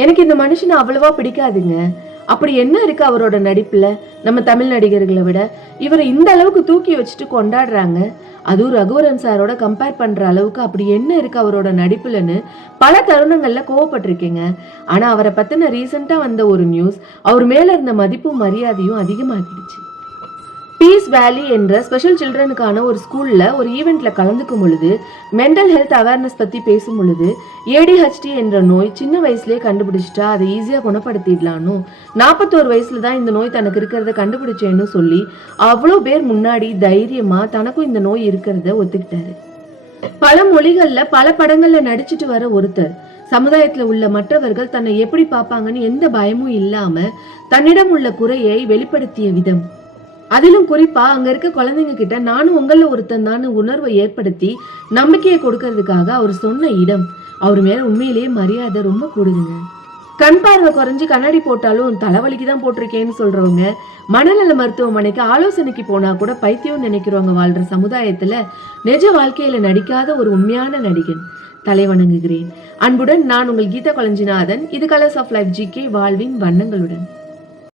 எனக்கு இந்த மனுஷனை அவ்வளவா பிடிக்காதுங்க. அப்படி என்ன இருக்கு அவரோட நடிப்புல? நம்ம தமிழ் நடிகர்களை விட இவரை இந்த அளவுக்கு தூக்கி வச்சுட்டு கொண்டாடுறாங்க. அதுவும் ரகுவரன் சாரோட கம்பேர் பண்ற அளவுக்கு அப்படி என்ன இருக்கு அவரோட நடிப்புலன்னு பல தருணங்கள்ல கோவப்பட்டிருக்கேங்க. ஆனா அவரை பத்தின ரீசெண்டா வந்த ஒரு நியூஸ் அவர் மேல இருந்த மதிப்பும் மரியாதையும் அதிகமாக்கிடுச்சு. பீஸ் வேலி என்ற ஸ்பெஷல் சில்ட்ரனுக்கான ஒரு ஸ்கூல்ல ஒரு ஈவெண்ட்ல கலந்துக்கும் பொழுது மென்டல் ஹெல்த் அவேர்னஸ் பத்தி பேசும் பொழுது ஏடிஹெச்டி என்ற நோய் சின்ன வயசுலயே கண்டுபிடிச்சிட்டா அதை ஈஸியா குணப்படுத்திடலான்னு 41 வயசுல தான் இந்த நோய் தனக்கு இருக்கிறத கண்டுபிடிச்சேன்னு சொல்லி அவ்வளோ பேர் முன்னாடி தைரியமா தனக்கும் இந்த நோய் இருக்கிறத ஒத்துக்கிட்டாரு. பல மொழிகள்ல பல படங்கள்ல நடிச்சிட்டு வர ஒருத்தர் சமுதாயத்துல உள்ள மற்றவர்கள் தன்னை எப்படி பார்ப்பாங்கன்னு எந்த பயமும் இல்லாம தன்னிடம் உள்ள குறையை வெளிப்படுத்திய விதம், அதிலும் குறிப்பா அங்க இருக்க குழந்தைங்க கிட்ட நானும் உங்கள ஒருத்தன் தான் உணர்வை ஏற்படுத்தி நம்பிக்கையை கொடுக்கறதுக்காக அவர் சொன்ன இடம், அவர் மேல உண்மையிலேயே மரியாதை ரொம்ப கூடுதுங்க. கண் பார்வை குறைஞ்சு கண்ணாடி போட்டாலும் தலைவலிக்கு தான் போட்டிருக்கேன்னு சொல்றவங்க, மனநல மருத்துவமனைக்கு ஆலோசனைக்கு போனா கூட பைத்தியம் நினைக்கிறவங்க வாழ்ற சமுதாயத்துல நிஜ வாழ்க்கையில நடிக்காத ஒரு உண்மையான நடிகன். தலை வணங்குகிறேன். அன்புடன் நான் உங்கள் கீதா கொளஞ்சிநாதன். இது கலர்ஸ் ஆஃப் லைஃப் ஜிகே, வாழ்வின் வண்ணங்களுடன்.